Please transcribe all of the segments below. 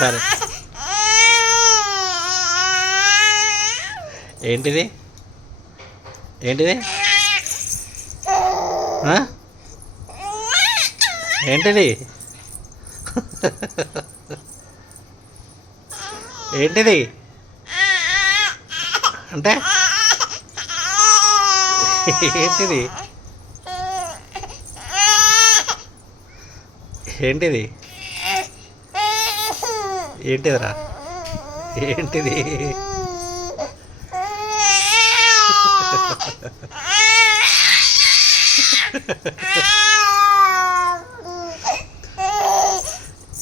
సరే. ఏంటిది ఏంటిది ఏంటిది ఏంటిది అంటే ఏంటిది ఏంటిది ఏంటిదిరా ఏంటిది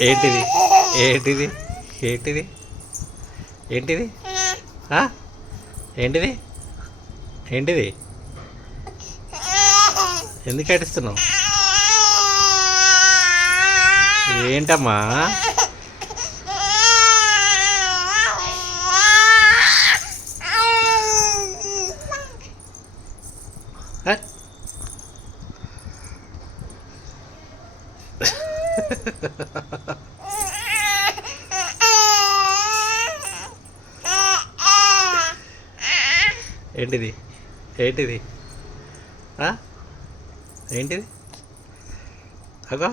ఏంటిది ఏంటిది ఏంటిది ఏంటిది ఏంటిది ఏంటిది ఎందుకు ఏడుస్తున్నావు ఏంటమ్మా ఏంటిది ఏంటిది ఏంటిది అగో